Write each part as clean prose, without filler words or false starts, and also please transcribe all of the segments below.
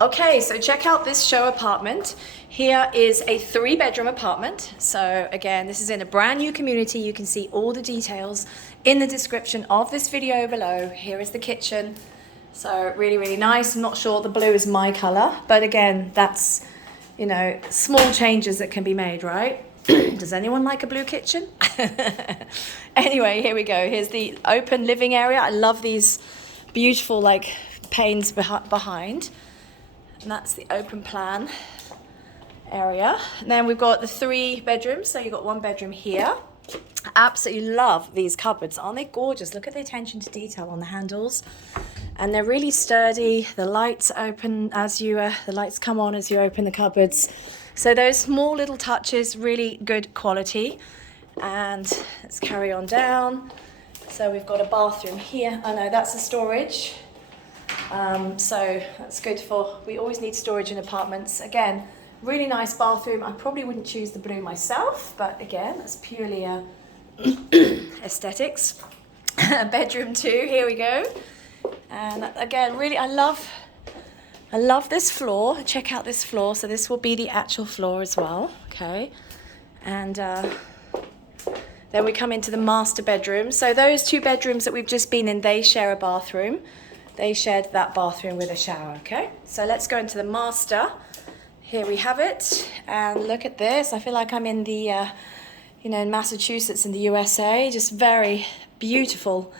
Okay, so check out this show apartment. Here is a 3-bedroom apartment. So again, this is in a brand new community. You can see all the details in the description of this video below. Here is the kitchen. So really, really nice. I'm not sure the blue is my color, but again, that's, you know, small changes that can be made, right? Does anyone like a blue kitchen? Anyway, here we go. Here's the open living area. I love these beautiful like panes behind. And that's the open plan area. And then we've got the 3 bedrooms. So you've got 1 bedroom here. I absolutely love these cupboards. Aren't they gorgeous? Look at the attention to detail on the handles. And they're really sturdy. The lights open as you, the lights come on as you open the cupboards. So those small little touches, really good quality. And let's carry on down. So we've got a bathroom here. Oh no, that's a storage. So that's good for, we always need storage in apartments. Again, really nice bathroom. I probably wouldn't choose the blue myself, but again, that's purely aesthetics. Bedroom 2, here we go. And again, really, I love this floor. Check out this floor. So this will be the actual floor as well, okay? And then we come into the master bedroom. So those 2 bedrooms that we've just been in, they share a bathroom. They shared that bathroom with a shower, okay? So let's go into the master. Here we have it, and look at this. I feel like I'm in the, you know, in Massachusetts in the USA. Just very beautiful.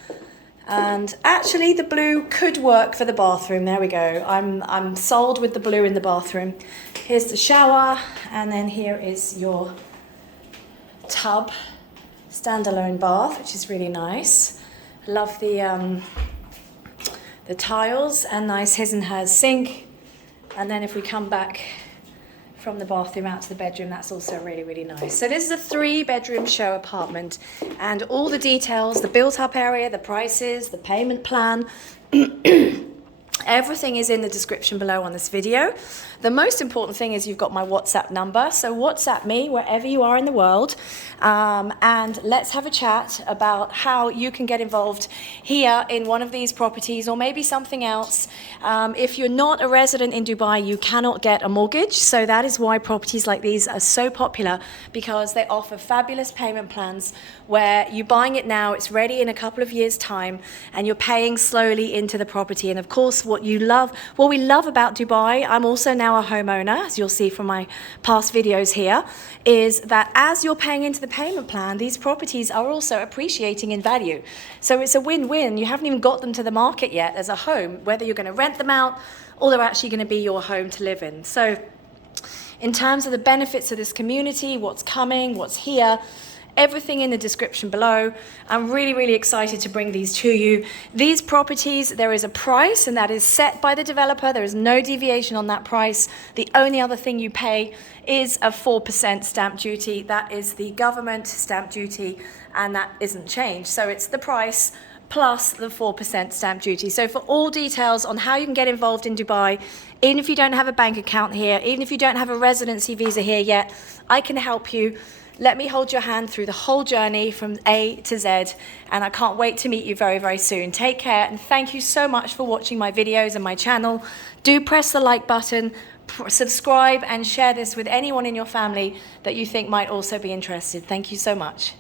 And actually, the blue could work for the bathroom. There we go. I'm sold with the blue in the bathroom. Here's the shower, and then here is your tub, standalone bath, which is really nice. Love the tiles, and nice his and hers sink. And then if we come back from the bathroom out to the bedroom, that's also really, really nice. So this is a 3-bedroom show apartment, and all the details, the built-up area, the prices, the payment plan, everything is in the description below on this video. The most important thing is you've got my WhatsApp number. So WhatsApp me wherever you are in the world, and let's have a chat about how you can get involved here in one of these properties, or maybe something else. If you're not a resident in Dubai, you cannot get a mortgage. So that is why properties like these are so popular, because they offer fabulous payment plans where you're buying it now, it's ready in a couple of years' time, and you're paying slowly into the property. And of course, what we love about Dubai, I'm also now a homeowner, as you'll see from my past videos here, is that as you're paying into the payment plan, these properties are also appreciating in value. So it's a win-win. You haven't even got them to the market yet as a home, whether you're going to rent them out or they're actually going to be your home to live in. So in terms of the benefits of this community, what's coming, what's here, everything in the description below. I'm really, really excited to bring these to you. These properties, there is a price, and that is set by the developer. There is no deviation on that price. The only other thing you pay is a 4% stamp duty. That is the government stamp duty, and that isn't changed. So it's the price plus the 4% stamp duty. So for all details on how you can get involved in Dubai, even if you don't have a bank account here, even if you don't have a residency visa here yet, I can help you. Let me hold your hand through the whole journey from A to Z, and I can't wait to meet you very, very soon. Take care, and thank you so much for watching my videos and my channel. Do press the like button, subscribe, and share this with anyone in your family that you think might also be interested. Thank you so much.